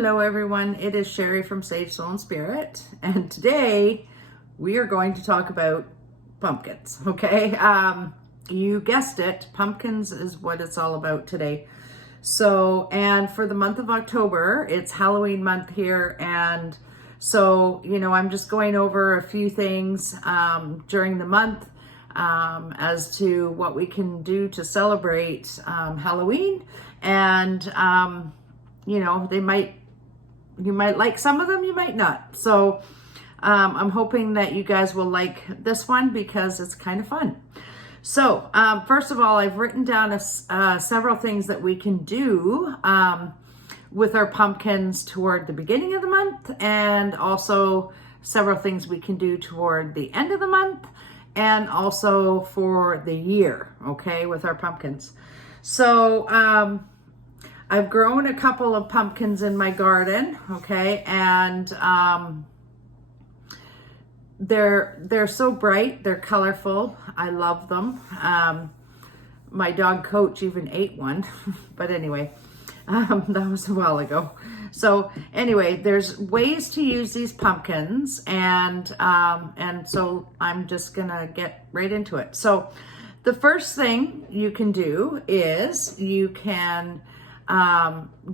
Hello everyone, it is Sherry from Sage Soul and Spirit, and today we are going to talk about pumpkins, okay? You guessed it, pumpkins is what it's all about today. So, and for the month of October, it's Halloween month here, and so, I'm just going over a few things during the month as to what we can do to celebrate Halloween, and you might like some of them, you might not. So I'm hoping that you guys will like this one because it's kind of fun. So first of all, I've written down several things that we can do with our pumpkins toward the beginning of the month, and also several things we can do toward the end of the month, and also for the year, okay, with our pumpkins. So I've grown a couple of pumpkins in my garden, okay, and they're so bright, they're colorful. I love them. My dog Coach even ate one, but anyway, that was a while ago. So anyway, there's ways to use these pumpkins, and so I'm just gonna get right into it. So the first thing you can do is you can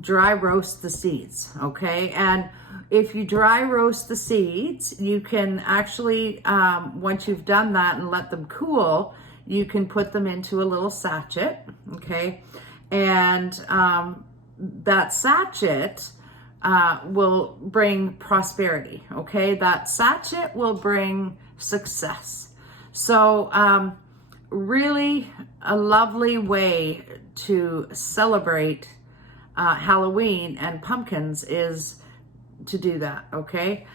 dry roast the seeds, okay? And if you dry roast the seeds, you can actually, once you've done that and let them cool, you can put them into a little sachet, okay? And that sachet will bring prosperity, okay? That sachet will bring success. So really a lovely way to celebrate Halloween and pumpkins is to do that, okay?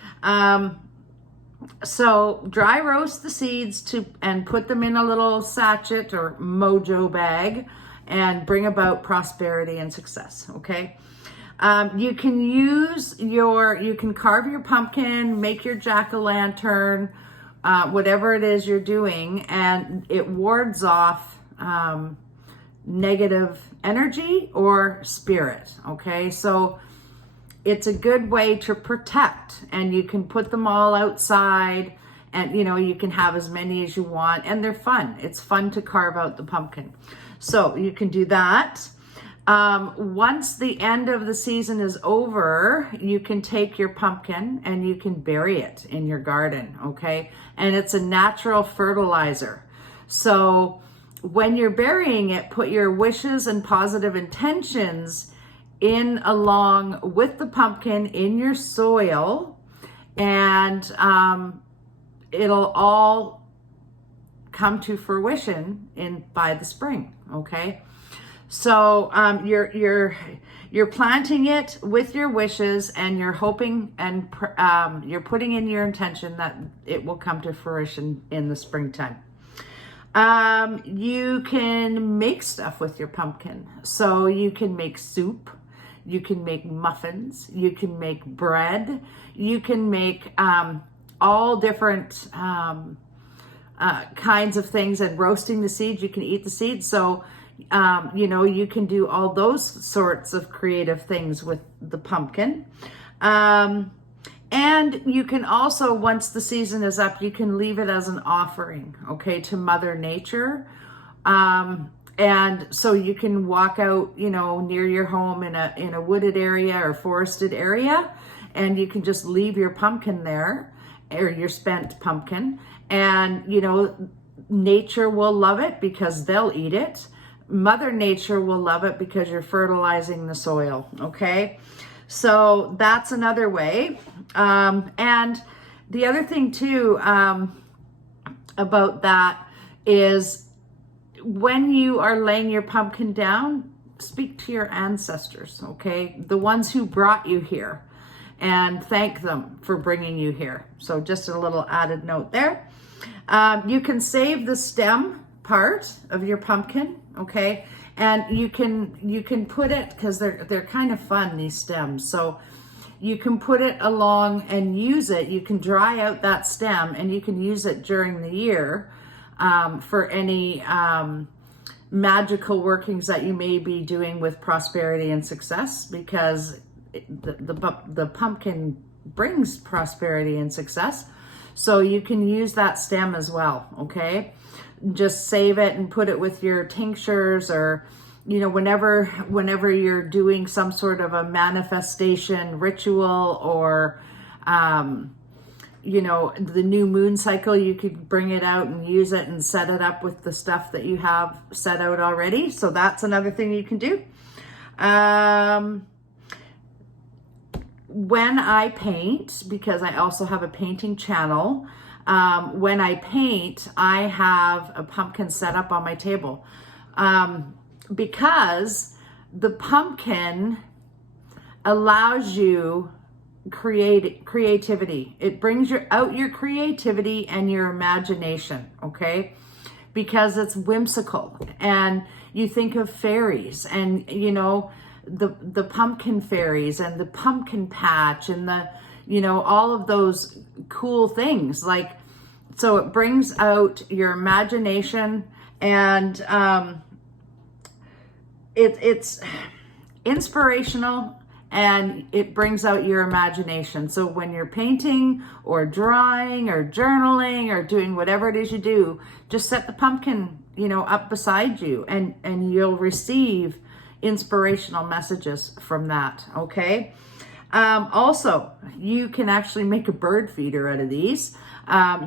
So dry roast the seeds and put them in a little sachet or mojo bag and bring about prosperity and success, okay? You can carve your pumpkin, make your jack-o'-lantern, whatever it is you're doing, and it wards off negative energy or spirit, okay? So it's a good way to protect, and you can put them all outside, and you can have as many as you want, and they're fun. It's fun to carve out the pumpkin. So you can do that. Once the end of the season is over, you can take your pumpkin and you can bury it in your garden, okay? And it's a natural fertilizer. So when you're burying it, put your wishes and positive intentions in along with the pumpkin in your soil, and it'll all come to fruition by the spring, okay? So you're planting it with your wishes, and you're hoping, and you're putting in your intention that it will come to fruition in the springtime. You can make stuff with your pumpkin. So you can make soup, you can make muffins, you can make bread, you can make all different kinds of things, and roasting the seeds, you can eat the seeds. So you can do all those sorts of creative things with the pumpkin. And you can also, once the season is up, you can leave it as an offering, okay, to Mother Nature. And so you can walk out, near your home in a wooded area or forested area, and you can just leave your pumpkin there, or your spent pumpkin, and, nature will love it because they'll eat it. Mother Nature will love it because you're fertilizing the soil, okay? So that's another way. And the other thing too about that is, when you are laying your pumpkin down, speak to your ancestors, okay? The ones who brought you here, and thank them for bringing you here. So just a little added note there. You can save the stem part of your pumpkin, okay? And you can put it, because they're kind of fun, these stems. So you can put it along and use it. You can dry out that stem, and you can use it during the year for any magical workings that you may be doing with prosperity and success, because the pumpkin brings prosperity and success. So you can use that stem as well, okay? Just save it and put it with your tinctures, or, you know, whenever you're doing some sort of a manifestation ritual, or, you know, the new moon cycle, you could bring it out and use it and set it up with the stuff that you have set out already. So that's another thing you can do. When I paint, because I also have a painting channel, when I paint, I have a pumpkin set up on my table, because the pumpkin allows you creativity. It brings out your creativity and your imagination, okay? Because it's whimsical, and you think of fairies, and, you know, the pumpkin fairies and the pumpkin patch and the, you know, all of those cool things. Like, so it brings out your imagination, and it's inspirational, and it brings out your imagination. So when you're painting or drawing or journaling or doing whatever it is you do, just set the pumpkin, you know, up beside you, and you'll receive inspirational messages from that, okay? Also, you can actually make a bird feeder out of these.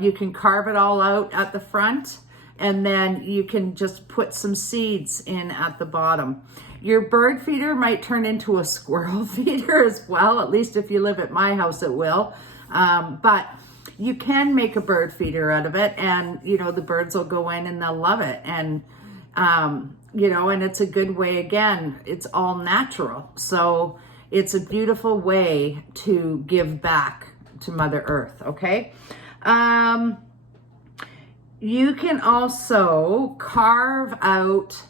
You can carve it all out at the front, and then you can just put some seeds in at the bottom. Your bird feeder might turn into a squirrel feeder as well. At least if you live at my house, it will. But you can make a bird feeder out of it, and, you know, the birds will go in and they'll love it. And, you know, and it's a good way, again, it's all natural. So it's a beautiful way to give back to Mother Earth, okay? You can also carve out,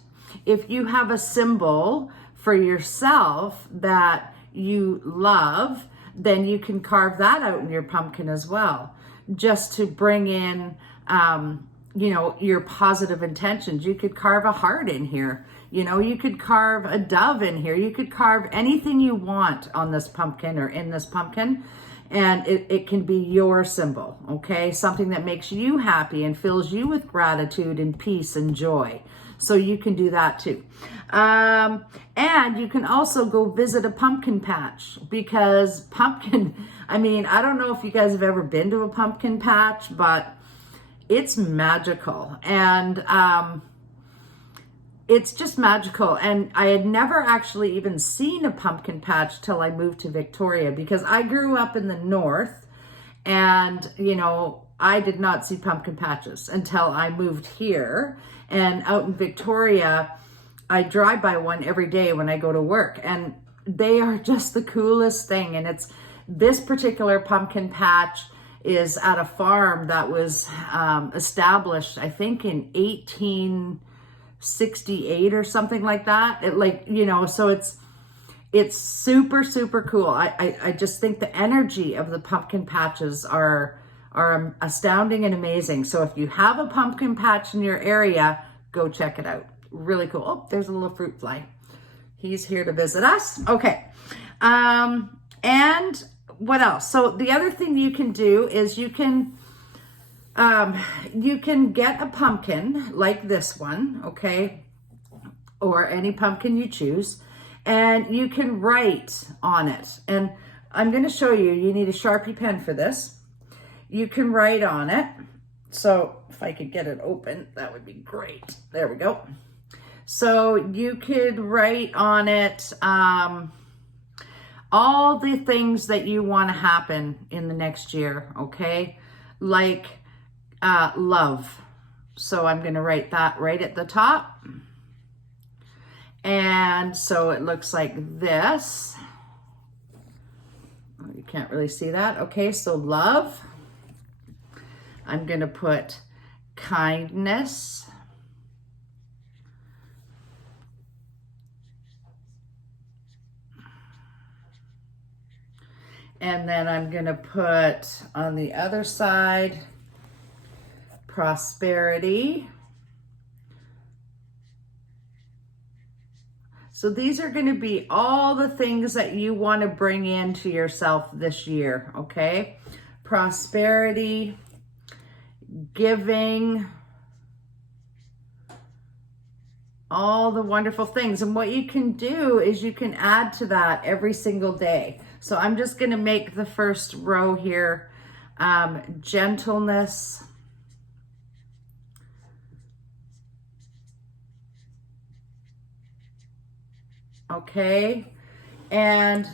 if you have a symbol for yourself that you love, then you can carve that out in your pumpkin as well, just to bring in, you know, your positive intentions. You could carve a heart in here. You know, you could carve a dove in here. You could carve anything you want on this pumpkin or in this pumpkin, and it can be your symbol, okay? Something that makes you happy and fills you with gratitude and peace and joy. So you can do that too. And you can also go visit a pumpkin patch, because pumpkin, I mean, I don't know if you guys have ever been to a pumpkin patch, but it's magical, and it's just magical. And I had never actually even seen a pumpkin patch till I moved to Victoria, because I grew up in the north, and, you know, I did not see pumpkin patches until I moved here. And out in Victoria, I drive by one every day when I go to work, and they are just the coolest thing. And it's, this particular pumpkin patch is at a farm that was established, I think, in 1868 or something like that. It, like, you know, so it's super, super cool. I just think the energy of the pumpkin patches are astounding and amazing. So if you have a pumpkin patch in your area, go check it out. Really cool. Oh, there's a little fruit fly. He's here to visit us. Okay. And what else? So the other thing you can do is you can get a pumpkin like this one, okay? Or any pumpkin you choose, and you can write on it. And I'm going to show you, you need a Sharpie pen for this. You can write on it. So if I could get it open, that would be great. There we go. So you could write on it all the things that you want to happen in the next year, okay? Like love. So I'm going to write that right at the top. And so it looks like this. You can't really see that. Okay, so love. I'm going to put kindness. And then I'm going to put on the other side, prosperity. So these are going to be all the things that you want to bring into yourself this year, okay? Prosperity, giving, all the wonderful things. And what you can do is you can add to that every single day. So I'm just going to make the first row here, gentleness, okay, and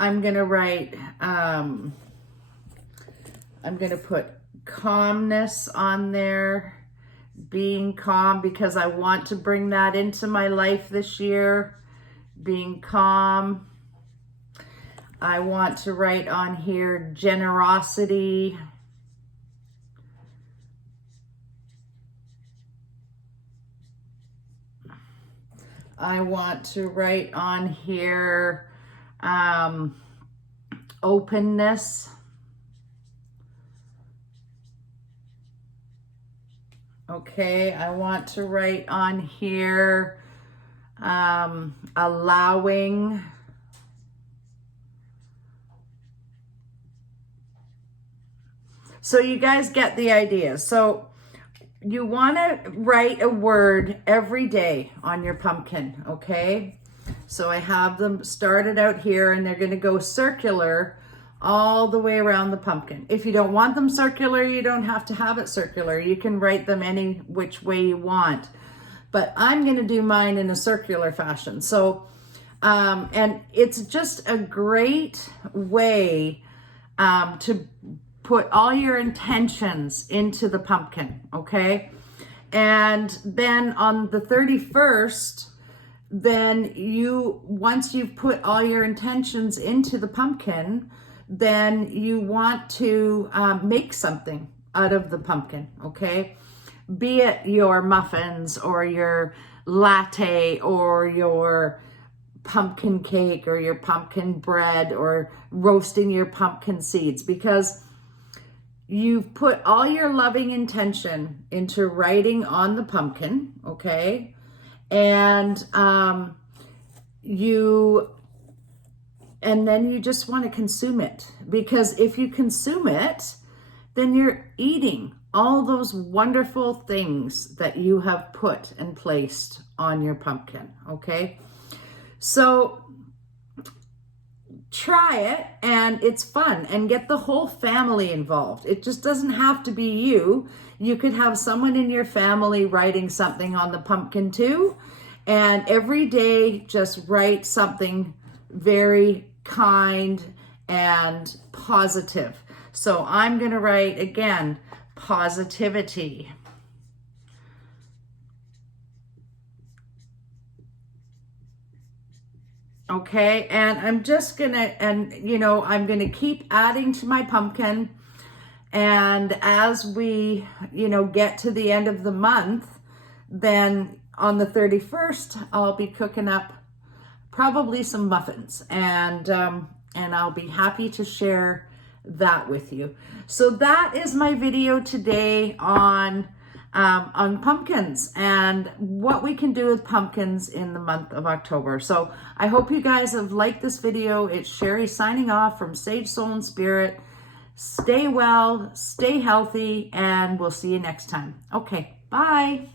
I'm going to write, I'm going to put calmness on there, being calm, because I want to bring that into my life this year, being calm. I want to write on here generosity, I want to write on here openness, okay. I want to write on here allowing, so you guys get the idea. So you want to write a word every day on your pumpkin, okay? So I have them started out here, and they're going to go circular all the way around the pumpkin. If you don't want them circular, you don't have to have it circular. You can write them any which way you want. But I'm going to do mine in a circular fashion. So, and it's just a great way to put all your intentions into the pumpkin, okay? And then on the 31st, then once you've put all your intentions into the pumpkin, then you want to make something out of the pumpkin, okay? Be it your muffins or your latte or your pumpkin cake or your pumpkin bread or roasting your pumpkin seeds, because you've put all your loving intention into writing on the pumpkin, okay? And then you just want to consume it, because if you consume it, then you're eating all those wonderful things that you have put and placed on your pumpkin, okay? So try it, and it's fun, and get the whole family involved. It just doesn't have to be you. You could have someone in your family writing something on the pumpkin too, and every day just write something very kind and positive. So I'm going to write again, positivity. Okay, and I'm just gonna, I'm gonna keep adding to my pumpkin. And as we, get to the end of the month, then on the 31st, I'll be cooking up probably some muffins, and I'll be happy to share that with you. So that is my video today on pumpkins and what we can do with pumpkins in the month of October. So I hope you guys have liked this video. It's Sherry signing off from Sage Soul and Spirit. Stay well, stay healthy, and we'll see you next time. Okay, bye.